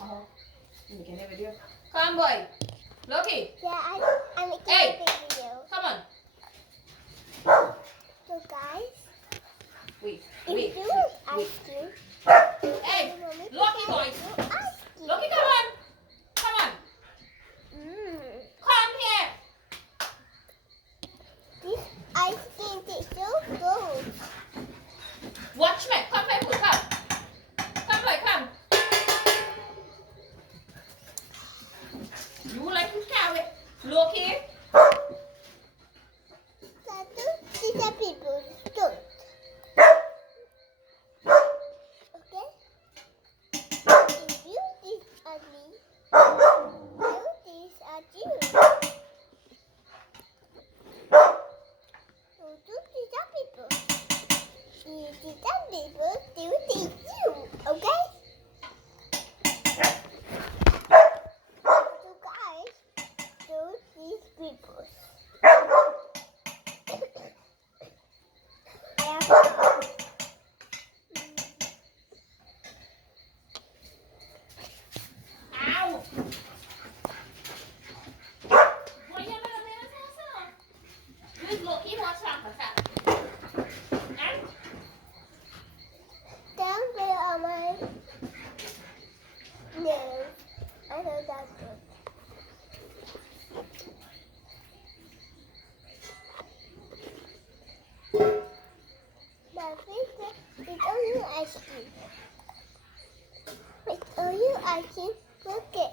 Oh, making a video. Come, boy. Loki. Yeah, I'm making Hey. a big video. Come on. So guys, Wait. if you want ice cream, Hey, mommy, Loki boy. ice cream. Loki, come on. Come on. Come here. This ice cream is so good. Watch me. Come, my food. Come. Come, boy. Come. You like to have it. Loki. These are people good. Okay? If you this ugly, you this are you. So do these are people. These are people, do this you. Okay? So guys, do these people. Ow. Boy, you better let us also. Who's Loki? What's wrong with that? And Down there on my nose. I know that's good. My face is only ice cream. It's only ice cream. Look it.